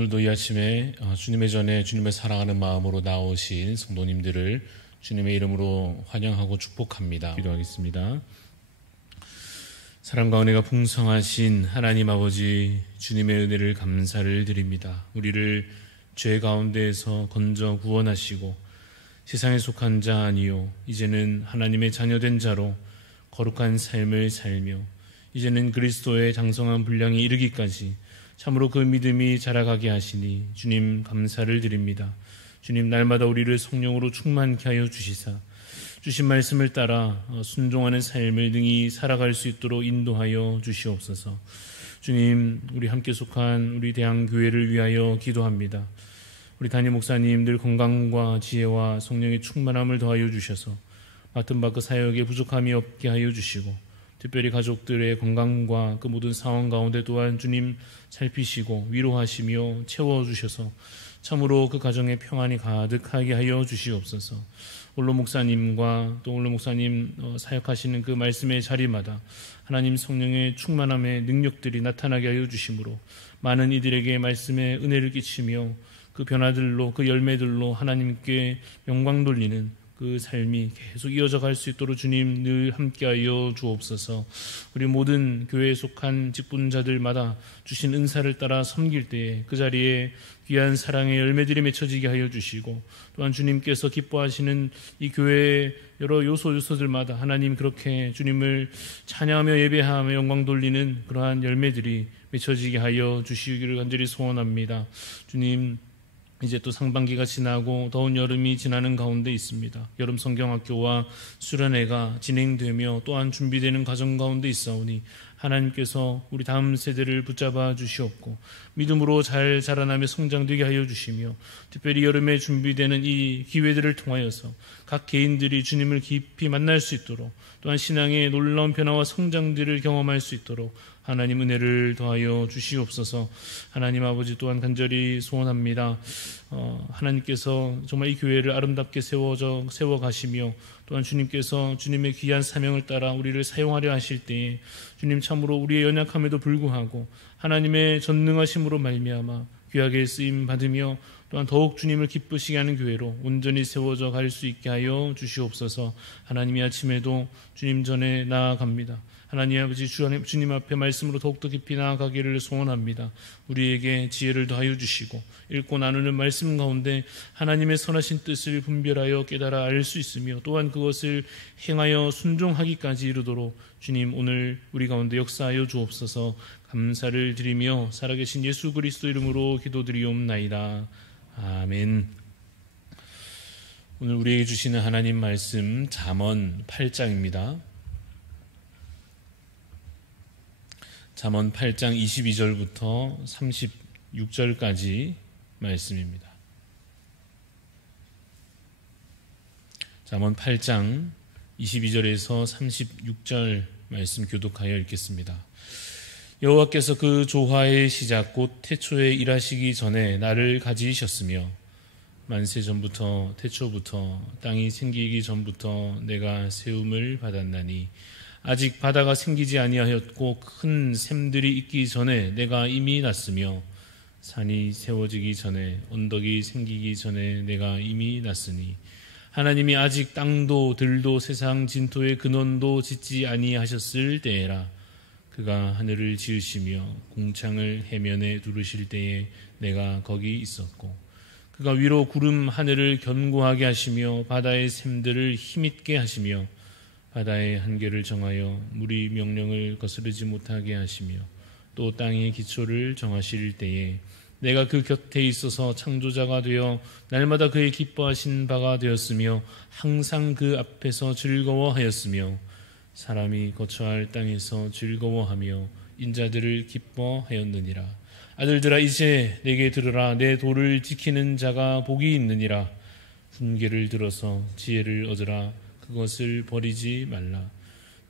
오늘도 이 아침에 주님의 전에 주님을 사랑하는 마음으로 나오신 성도님들을 주님의 이름으로 환영하고 축복합니다. 기도하겠습니다. 사랑과 은혜가 풍성하신 하나님 아버지, 주님의 은혜를 감사를 드립니다. 우리를 죄 가운데에서 건져 구원하시고 세상에 속한 자 아니요 이제는 하나님의 자녀된 자로 거룩한 삶을 살며 이제는 그리스도의 장성한 분량에 이르기까지 참으로 그 믿음이 자라가게 하시니 주님 감사를 드립니다. 주님, 날마다 우리를 성령으로 충만케 하여 주시사 주신 말씀을 따라 순종하는 삶을 능히 살아갈 수 있도록 인도하여 주시옵소서. 주님, 우리 함께 속한 우리 대한교회를 위하여 기도합니다. 우리 담임 목사님들 건강과 지혜와 성령의 충만함을 더하여 주셔서 맡은 바 그 사역에 부족함이 없게 하여 주시고, 특별히 가족들의 건강과 그 모든 상황 가운데 또한 주님 살피시고 위로하시며 채워주셔서 참으로 그 가정에 평안이 가득하게 하여 주시옵소서. 올로 목사님과 또 올로 목사님 사역하시는 그 말씀의 자리마다 하나님 성령의 충만함의 능력들이 나타나게 하여 주심으로 많은 이들에게 말씀의 은혜를 끼치며 그 변화들로, 그 열매들로 하나님께 영광 돌리는 그 삶이 계속 이어져 갈 수 있도록 주님 늘 함께하여 주옵소서. 우리 모든 교회에 속한 직분자들마다 주신 은사를 따라 섬길 때에 그 자리에 귀한 사랑의 열매들이 맺혀지게 하여 주시고, 또한 주님께서 기뻐하시는 이 교회의 여러 요소들마다 하나님 그렇게 주님을 찬양하며 예배하며 영광 돌리는 그러한 열매들이 맺혀지게 하여 주시기를 간절히 소원합니다. 주님, 이제 또 상반기가 지나고 더운 여름이 지나는 가운데 있습니다. 여름 성경학교와 수련회가 진행되며 또한 준비되는 과정 가운데 있사오니 하나님께서 우리 다음 세대를 붙잡아 주시옵고 믿음으로 잘 자라나며 성장되게 하여 주시며, 특별히 여름에 준비되는 이 기회들을 통하여서 각 개인들이 주님을 깊이 만날 수 있도록, 또한 신앙의 놀라운 변화와 성장들을 경험할 수 있도록 하나님 은혜를 더하여 주시옵소서. 하나님 아버지, 또한 간절히 소원합니다. 하나님께서 정말 이 교회를 아름답게 세워 가시며 또한 주님께서 주님의 귀한 사명을 따라 우리를 사용하려 하실 때에 주님 참으로 우리의 연약함에도 불구하고 하나님의 전능하심으로 말미암아 귀하게 쓰임 받으며 또한 더욱 주님을 기쁘시게 하는 교회로 온전히 세워져 갈 수 있게 하여 주시옵소서. 하나님이 아침에도 주님 전에 나아갑니다. 하나님 아버지, 주님 앞에 말씀으로 더욱더 깊이 나아가기를 소원합니다. 우리에게 지혜를 더하여 주시고 읽고 나누는 말씀 가운데 하나님의 선하신 뜻을 분별하여 깨달아 알 수 있으며 또한 그것을 행하여 순종하기까지 이르도록 주님 오늘 우리 가운데 역사하여 주옵소서. 감사를 드리며 살아계신 예수 그리스도 이름으로 기도드리옵나이다. 아멘. 오늘 우리에게 주시는 하나님 말씀 잠언 8장입니다. 잠언 8장 22절부터 36절까지 말씀입니다. 잠언 8장 22절에서 36절 말씀 교독하여 읽겠습니다. 여호와께서 그 조화의 시작 곧 태초에 일하시기 전에 나를 가지셨으며 만세 전부터 태초부터 땅이 생기기 전부터 내가 세움을 받았나니 아직 바다가 생기지 아니하였고 큰 샘들이 있기 전에 내가 이미 났으며 산이 세워지기 전에 언덕이 생기기 전에 내가 이미 났으니 하나님이 아직 땅도 들도 세상 진토의 근원도 짓지 아니하셨을 때에라. 그가 하늘을 지으시며 궁창을 해면에 두르실 때에 내가 거기 있었고 그가 위로 구름 하늘을 견고하게 하시며 바다의 샘들을 힘있게 하시며 바다의 한계를 정하여 물이 명령을 거스르지 못하게 하시며 또 땅의 기초를 정하실 때에 내가 그 곁에 있어서 창조자가 되어 날마다 그의 기뻐하신 바가 되었으며 항상 그 앞에서 즐거워하였으며 사람이 거처할 땅에서 즐거워하며 인자들을 기뻐하였느니라. 아들들아 이제 내게 들으라. 내 도를 지키는 자가 복이 있느니라. 훈계를 들어서 지혜를 얻으라. 그것을 버리지 말라.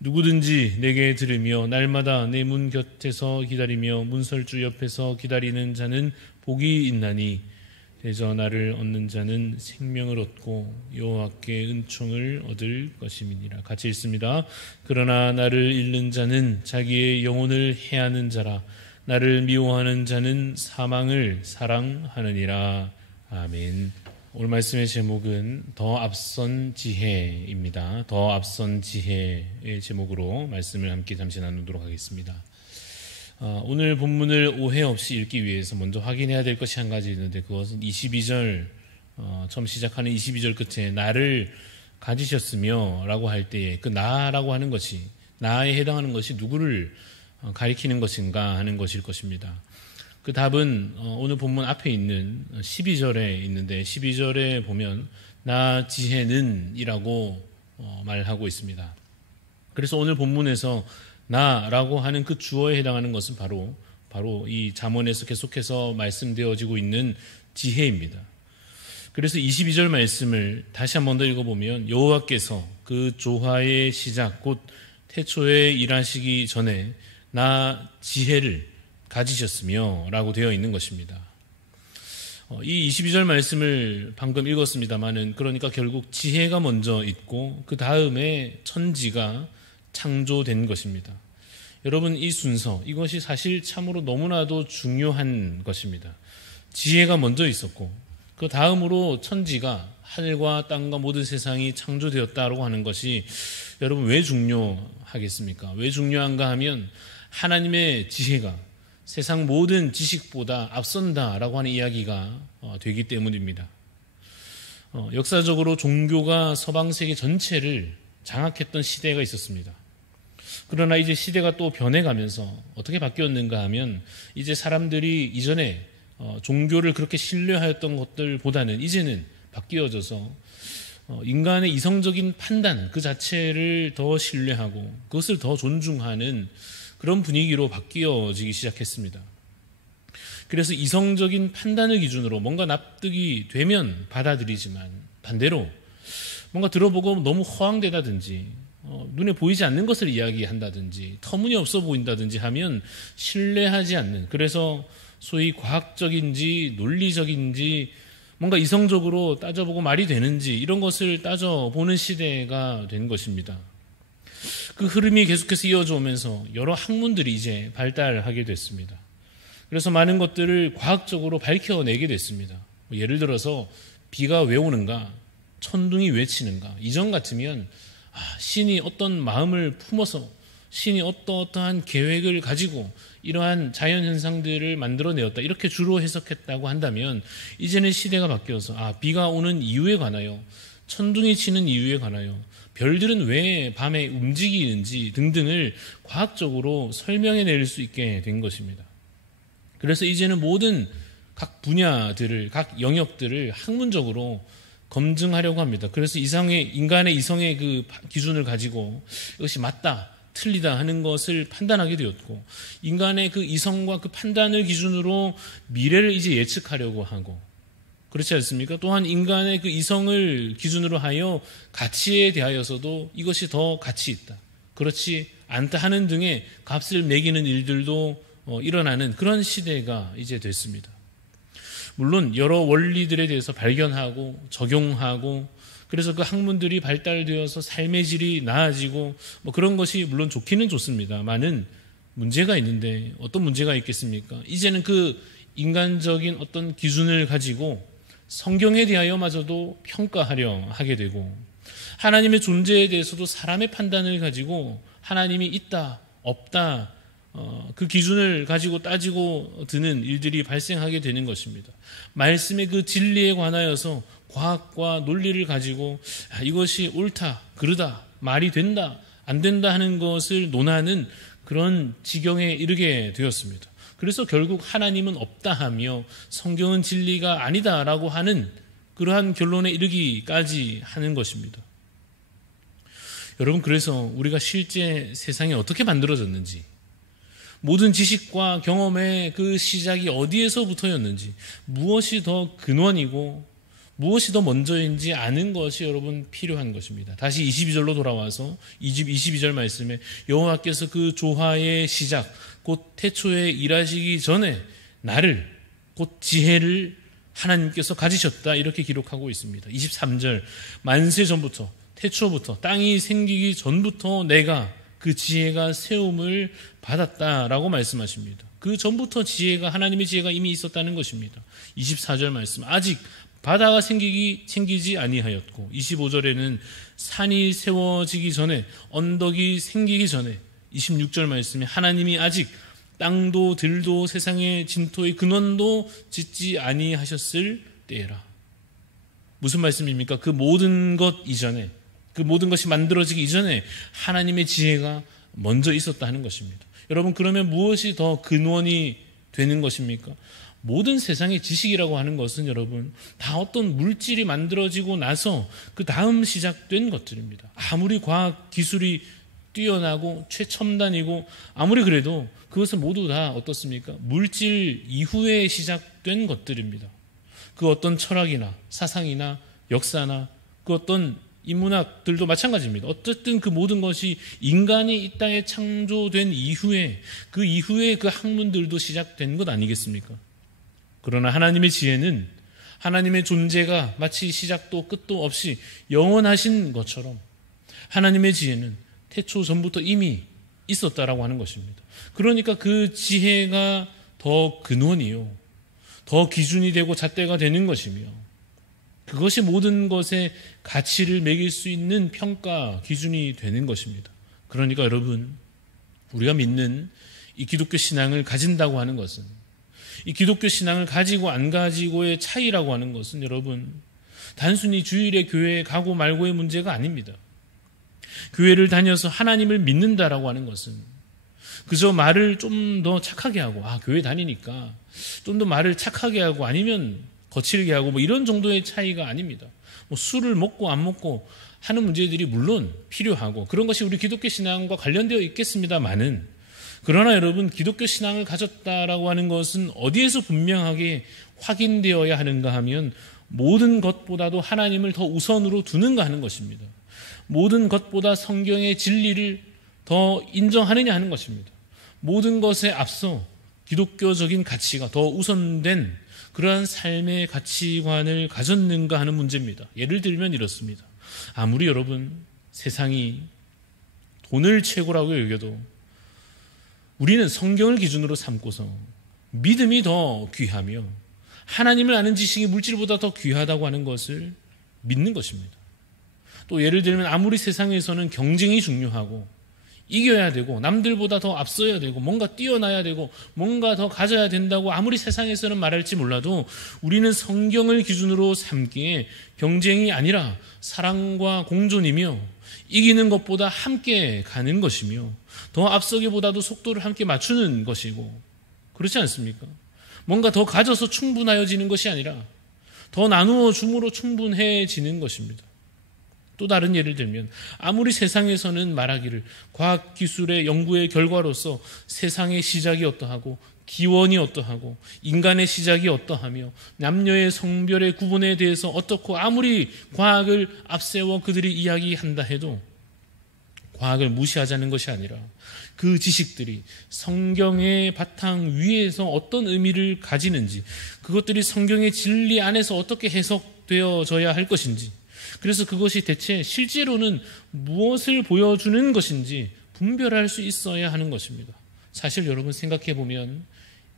누구든지 내게 들으며 날마다 내 문 곁에서 기다리며 문설주 옆에서 기다리는 자는 복이 있나니 대저 나를 얻는 자는 생명을 얻고 여호와께 은총을 얻을 것임이니라. 같이 읽습니다. 그러나 나를 잃는 자는 자기의 영혼을 해하는 자라. 나를 미워하는 자는 사망을 사랑하느니라. 아멘. 오늘 말씀의 제목은 더 앞선 지혜입니다. 더 앞선 지혜의 제목으로 말씀을 함께 잠시 나누도록 하겠습니다. 오늘 본문을 오해 없이 읽기 위해서 먼저 확인해야 될 것이 한 가지 있는데, 그것은 22절, 처음 시작하는 22절 끝에 나를 가지셨으며 라고 할 때에 그 나라고 하는 것이, 나에 해당하는 것이 누구를 가리키는 것인가 하는 것일 것입니다. 그 답은 오늘 본문 앞에 있는 12절에 있는데, 12절에 보면 나 지혜는 이라고 말하고 있습니다. 그래서 오늘 본문에서 나라고 하는 그 주어에 해당하는 것은 바로 이 잠언에서 계속해서 말씀되어지고 있는 지혜입니다. 그래서 22절 말씀을 다시 한 번 더 읽어보면 여호와께서 그 조화의 시작 곧 태초에 일하시기 전에 나 지혜를 가지셨으며 라고 되어 있는 것입니다. 이 22절 말씀을 방금 읽었습니다마는, 그러니까 결국 지혜가 먼저 있고 그 다음에 천지가 창조된 것입니다. 여러분, 이 순서, 이것이 사실 참으로 너무나도 중요한 것입니다. 지혜가 먼저 있었고 그 다음으로 천지가, 하늘과 땅과 모든 세상이 창조되었다라고 하는 것이 여러분 왜 중요하겠습니까? 왜 중요한가 하면 하나님의 지혜가 세상 모든 지식보다 앞선다라고 하는 이야기가 되기 때문입니다. 역사적으로 종교가 서방 세계 전체를 장악했던 시대가 있었습니다. 그러나 이제 시대가 또 변해가면서 어떻게 바뀌었는가 하면, 이제 사람들이 이전에 종교를 그렇게 신뢰하였던 것들보다는 이제는 바뀌어져서 인간의 이성적인 판단 그 자체를 더 신뢰하고 그것을 더 존중하는 그런 분위기로 바뀌어지기 시작했습니다. 그래서 이성적인 판단을 기준으로 뭔가 납득이 되면 받아들이지만, 반대로 뭔가 들어보고 너무 허황되다든지 눈에 보이지 않는 것을 이야기한다든지 터무니없어 보인다든지 하면 신뢰하지 않는, 그래서 소위 과학적인지 논리적인지 뭔가 이성적으로 따져보고 말이 되는지 이런 것을 따져보는 시대가 된 것입니다. 그 흐름이 계속해서 이어져 오면서 여러 학문들이 이제 발달하게 됐습니다. 그래서 많은 것들을 과학적으로 밝혀내게 됐습니다. 예를 들어서 비가 왜 오는가, 천둥이 왜 치는가. 이전 같으면 신이 어떤 마음을 품어서 신이 어떠한 계획을 가지고 이러한 자연현상들을 만들어내었다, 이렇게 주로 해석했다고 한다면, 이제는 시대가 바뀌어서 비가 오는 이유에 관하여, 천둥이 치는 이유에 관하여, 별들은 왜 밤에 움직이는지 등등을 과학적으로 설명해낼 수 있게 된 것입니다. 그래서 이제는 모든 각 분야들을, 각 영역들을 학문적으로 검증하려고 합니다. 그래서 인간의 이성의 그 기준을 가지고 이것이 맞다, 틀리다 하는 것을 판단하게 되었고, 인간의 그 이성과 그 판단을 기준으로 미래를 이제 예측하려고 하고, 그렇지 않습니까? 또한 인간의 그 이성을 기준으로 하여 가치에 대하여서도 이것이 더 가치 있다, 그렇지 않다 하는 등의 값을 매기는 일들도 일어나는 그런 시대가 이제 됐습니다. 물론 여러 원리들에 대해서 발견하고 적용하고, 그래서 그 학문들이 발달되어서 삶의 질이 나아지고 그런 것이 물론 좋기는 좋습니다만은 문제가 있는데, 어떤 문제가 있겠습니까? 이제는 그 인간적인 어떤 기준을 가지고 성경에 대하여마저도 평가하려 하게 되고, 하나님의 존재에 대해서도 사람의 판단을 가지고 하나님이 있다 없다 그 기준을 가지고 따지고 드는 일들이 발생하게 되는 것입니다. 말씀의 그 진리에 관하여서 과학과 논리를 가지고 이것이 옳다 그르다, 말이 된다 안 된다 하는 것을 논하는 그런 지경에 이르게 되었습니다. 그래서 결국 하나님은 없다 하며 성경은 진리가 아니다라고 하는 그러한 결론에 이르기까지 하는 것입니다. 여러분, 그래서 우리가 실제 세상이 어떻게 만들어졌는지, 모든 지식과 경험의 그 시작이 어디에서부터였는지, 무엇이 더 근원이고 무엇이 더 먼저인지 아는 것이 여러분 필요한 것입니다. 다시 22절로 돌아와서 22절 말씀에 여호와께서 그 조화의 시작 곧 태초에 일하시기 전에 나를 곧 지혜를 하나님께서 가지셨다, 이렇게 기록하고 있습니다. 23절 만세 전부터, 태초부터, 땅이 생기기 전부터 내가 그 지혜가 세움을 받았다라고 말씀하십니다. 그 전부터 하나님의 지혜가 이미 있었다는 것입니다. 24절 말씀, 아직 바다가 생기지 아니하였고, 25절에는 산이 세워지기 전에, 언덕이 생기기 전에, 26절 말씀에 하나님이 아직 땅도 들도 세상의 진토의 근원도 짓지 아니하셨을 때라. 무슨 말씀입니까? 그 모든 것 이전에, 그 모든 것이 만들어지기 이전에 하나님의 지혜가 먼저 있었다 하는 것입니다. 여러분, 그러면 무엇이 더 근원이 되는 것입니까? 모든 세상의 지식이라고 하는 것은 여러분 다 어떤 물질이 만들어지고 나서 그 다음 시작된 것들입니다. 아무리 과학 기술이 뛰어나고 최첨단이고 아무리 그래도 그것은 모두 다 어떻습니까? 물질 이후에 시작된 것들입니다. 그 어떤 철학이나 사상이나 역사나 그 어떤 인문학들도 마찬가지입니다. 어쨌든 그 모든 것이 인간이 이 땅에 창조된 이후에 그 학문들도 시작된 것 아니겠습니까? 그러나 하나님의 지혜는 하나님의 존재가 마치 시작도 끝도 없이 영원하신 것처럼 하나님의 지혜는 태초 전부터 이미 있었다라고 하는 것입니다. 그러니까 그 지혜가 더 근원이요, 더 기준이 되고 잣대가 되는 것이며 그것이 모든 것의 가치를 매길 수 있는 평가 기준이 되는 것입니다. 그러니까 여러분, 우리가 믿는 이 기독교 신앙을 가진다고 하는 것은, 이 기독교 신앙을 가지고 안 가지고의 차이라고 하는 것은 여러분 단순히 주일에 교회에 가고 말고의 문제가 아닙니다. 교회를 다녀서 하나님을 믿는다라고 하는 것은 그저 말을 좀 더 착하게 하고, 교회 다니니까 좀 더 말을 착하게 하고 아니면 거칠게 하고 이런 정도의 차이가 아닙니다. 술을 먹고 안 먹고 하는 문제들이 물론 필요하고 그런 것이 우리 기독교 신앙과 관련되어 있겠습니다만은, 그러나 여러분, 기독교 신앙을 가졌다라고 하는 것은 어디에서 분명하게 확인되어야 하는가 하면 모든 것보다도 하나님을 더 우선으로 두는가 하는 것입니다. 모든 것보다 성경의 진리를 더 인정하느냐 하는 것입니다. 모든 것에 앞서 기독교적인 가치가 더 우선된 그러한 삶의 가치관을 가졌는가 하는 문제입니다. 예를 들면 이렇습니다. 아무리 여러분 세상이 돈을 최고라고 여겨도 우리는 성경을 기준으로 삼고서 믿음이 더 귀하며 하나님을 아는 지식이 물질보다 더 귀하다고 하는 것을 믿는 것입니다. 또 예를 들면 아무리 세상에서는 경쟁이 중요하고 이겨야 되고 남들보다 더 앞서야 되고 뭔가 뛰어나야 되고 뭔가 더 가져야 된다고 아무리 세상에서는 말할지 몰라도 우리는 성경을 기준으로 삼기에 경쟁이 아니라 사랑과 공존이며 이기는 것보다 함께 가는 것이며 더 앞서기보다도 속도를 함께 맞추는 것이고, 그렇지 않습니까? 뭔가 더 가져서 충분하여지는 것이 아니라 더 나누어 줌으로 충분해지는 것입니다. 또 다른 예를 들면 아무리 세상에서는 말하기를 과학기술의 연구의 결과로서 세상의 시작이 어떠하고 기원이 어떠하고 인간의 시작이 어떠하며 남녀의 성별의 구분에 대해서 어떻고 아무리 과학을 앞세워 그들이 이야기한다 해도 과학을 무시하자는 것이 아니라 그 지식들이 성경의 바탕 위에서 어떤 의미를 가지는지, 그것들이 성경의 진리 안에서 어떻게 해석되어져야 할 것인지, 그래서 그것이 대체 실제로는 무엇을 보여주는 것인지 분별할 수 있어야 하는 것입니다. 사실 여러분 생각해 보면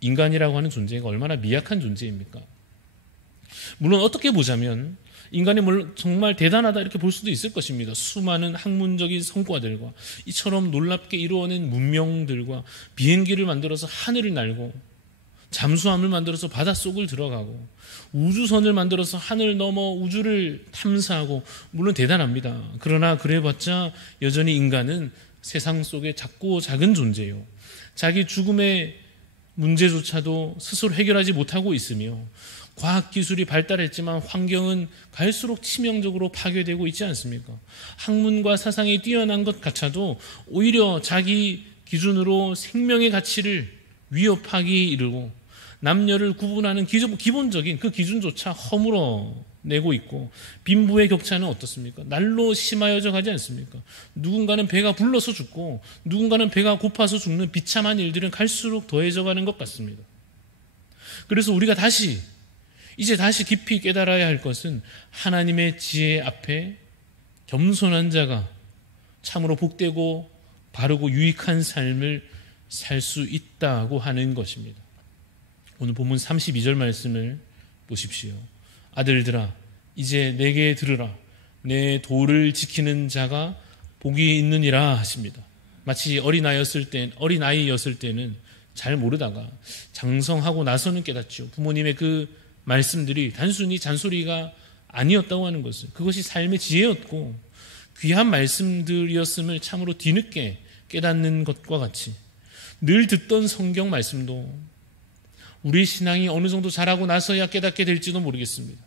인간이라고 하는 존재가 얼마나 미약한 존재입니까? 물론 어떻게 보자면 인간이 정말 대단하다 이렇게 볼 수도 있을 것입니다. 수많은 학문적인 성과들과 이처럼 놀랍게 이루어낸 문명들과 비행기를 만들어서 하늘을 날고 잠수함을 만들어서 바닷속을 들어가고 우주선을 만들어서 하늘 넘어 우주를 탐사하고, 물론 대단합니다. 그러나 그래봤자 여전히 인간은 세상 속에 작고 작은 존재요, 자기 죽음의 문제조차도 스스로 해결하지 못하고 있으며 과학기술이 발달했지만 환경은 갈수록 치명적으로 파괴되고 있지 않습니까? 학문과 사상이 뛰어난 것 같아도 오히려 자기 기준으로 생명의 가치를 위협하기 이르고 남녀를 구분하는 기본적인 그 기준조차 허물어내고 있고, 빈부의 격차는 어떻습니까? 날로 심하여져 가지 않습니까? 누군가는 배가 불러서 죽고 누군가는 배가 고파서 죽는 비참한 일들은 갈수록 더해져 가는 것 같습니다. 그래서 우리가 이제 다시 깊이 깨달아야 할 것은 하나님의 지혜 앞에 겸손한 자가 참으로 복되고 바르고 유익한 삶을 살 수 있다고 하는 것입니다. 오늘 본문 32절 말씀을 보십시오. 아들들아 이제 내게 들으라. 내 도를 지키는 자가 복이 있느니라 하십니다. 마치 어린아이였을 때는 잘 모르다가 장성하고 나서는 깨닫죠. 부모님의 그 말씀들이 단순히 잔소리가 아니었다고 하는 것을, 그것이 삶의 지혜였고 귀한 말씀들이었음을 참으로 뒤늦게 깨닫는 것과 같이 늘 듣던 성경 말씀도 우리 신앙이 어느 정도 자라고 나서야 깨닫게 될지도 모르겠습니다.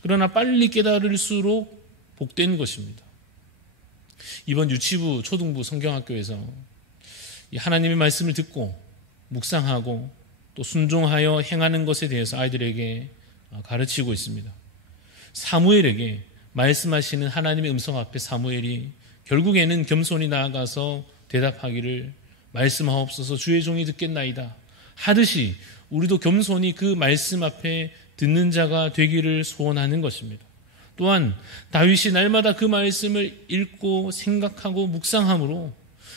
그러나 빨리 깨달을수록 복된 것입니다. 이번 유치부, 초등부 성경학교에서 하나님의 말씀을 듣고 묵상하고 또 순종하여 행하는 것에 대해서 아이들에게 가르치고 있습니다. 사무엘에게 말씀하시는 하나님의 음성 앞에 사무엘이 결국에는 겸손히 나아가서 대답하기를 말씀하옵소서 주의 종이 듣겠나이다 하듯이 우리도 겸손히 그 말씀 앞에 듣는 자가 되기를 소원하는 것입니다. 또한 다윗이 날마다 그 말씀을 읽고 생각하고 묵상함으로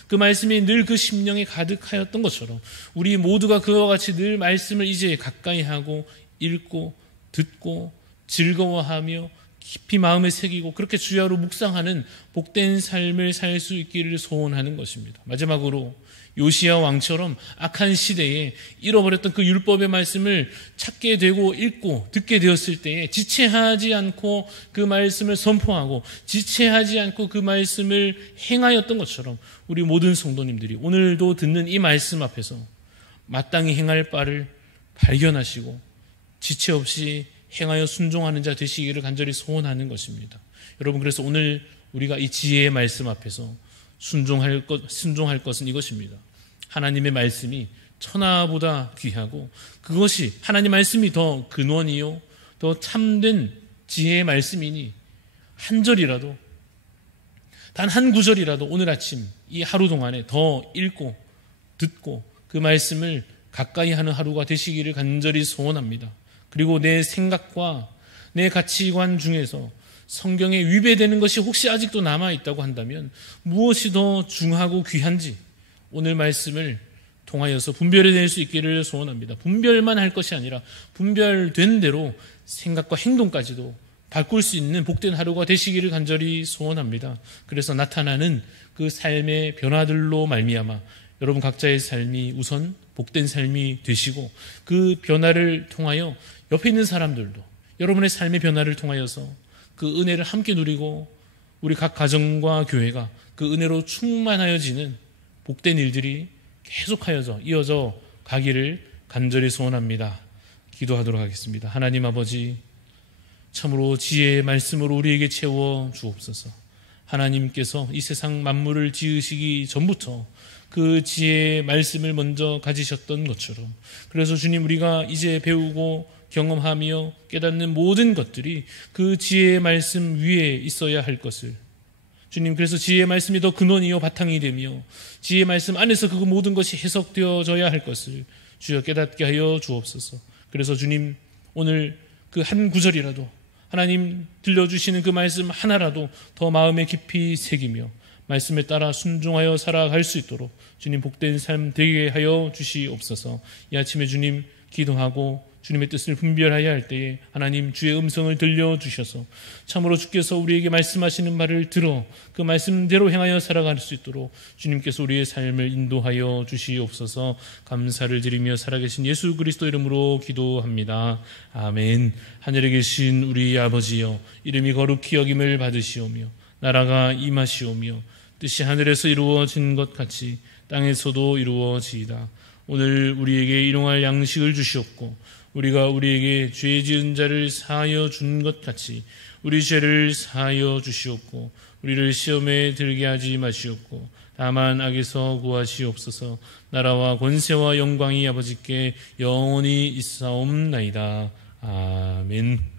그 말씀이 늘 그 심령에 가득하였던 것처럼 우리 모두가 그와 같이 늘 말씀을 이제 가까이 하고 읽고 듣고 즐거워하며 깊이 마음에 새기고 그렇게 주야로 묵상하는 복된 삶을 살 수 있기를 소원하는 것입니다. 마지막으로 요시야 왕처럼 악한 시대에 잃어버렸던 그 율법의 말씀을 찾게 되고 읽고 듣게 되었을 때에 지체하지 않고 그 말씀을 선포하고 지체하지 않고 그 말씀을 행하였던 것처럼 우리 모든 성도님들이 오늘도 듣는 이 말씀 앞에서 마땅히 행할 바를 발견하시고 지체 없이 행하여 순종하는 자 되시기를 간절히 소원하는 것입니다. 여러분, 그래서 오늘 우리가 이 지혜의 말씀 앞에서 순종할 것은 이것입니다. 하나님의 말씀이 천하보다 귀하고 그것이 하나님 말씀이 더 근원이요 더 참된 지혜의 말씀이니 한 절이라도 단 한 구절이라도 오늘 아침 이 하루 동안에 더 읽고 듣고 그 말씀을 가까이 하는 하루가 되시기를 간절히 소원합니다. 그리고 내 생각과 내 가치관 중에서 성경에 위배되는 것이 혹시 아직도 남아있다고 한다면 무엇이 더 중하고 귀한지 오늘 말씀을 통하여서 분별해낼 수 있기를 소원합니다. 분별만 할 것이 아니라 분별된 대로 생각과 행동까지도 바꿀 수 있는 복된 하루가 되시기를 간절히 소원합니다. 그래서 나타나는 그 삶의 변화들로 말미암아 여러분 각자의 삶이 우선 복된 삶이 되시고 그 변화를 통하여 옆에 있는 사람들도 여러분의 삶의 변화를 통하여서 그 은혜를 함께 누리고 우리 각 가정과 교회가 그 은혜로 충만하여지는 복된 일들이 계속하여서 이어져 가기를 간절히 소원합니다. 기도하도록 하겠습니다. 하나님 아버지, 참으로 지혜의 말씀으로 우리에게 채워 주옵소서. 하나님께서 이 세상 만물을 지으시기 전부터 그 지혜의 말씀을 먼저 가지셨던 것처럼 그래서 주님 우리가 이제 배우고 경험하며 깨닫는 모든 것들이 그 지혜의 말씀 위에 있어야 할 것을 주님, 그래서 지혜의 말씀이 더 근원이요 바탕이 되며 지혜의 말씀 안에서 그 모든 것이 해석되어져야 할 것을 주여 깨닫게 하여 주옵소서. 그래서 주님 오늘 그 한 구절이라도 하나님 들려주시는 그 말씀 하나라도 더 마음에 깊이 새기며 말씀에 따라 순종하여 살아갈 수 있도록 주님 복된 삶 되게 하여 주시옵소서. 이 아침에 주님 기도하고 주님의 뜻을 분별하여야 할 때에 하나님 주의 음성을 들려주셔서 참으로 주께서 우리에게 말씀하시는 말을 들어 그 말씀대로 행하여 살아갈 수 있도록 주님께서 우리의 삶을 인도하여 주시옵소서. 감사를 드리며 살아계신 예수 그리스도 이름으로 기도합니다. 아멘. 하늘에 계신 우리 아버지여, 이름이 거룩히 여김을 받으시오며 나라가 임하시오며 뜻이 하늘에서 이루어진 것 같이 땅에서도 이루어지이다. 오늘 우리에게 일용할 양식을 주시옵고 우리가 우리에게 죄 지은 자를 사하여 준 것 같이 우리 죄를 사하여 주시옵고 우리를 시험에 들게 하지 마시옵고 다만 악에서 구하시옵소서. 나라와 권세와 영광이 아버지께 영원히 있사옵나이다. 아멘.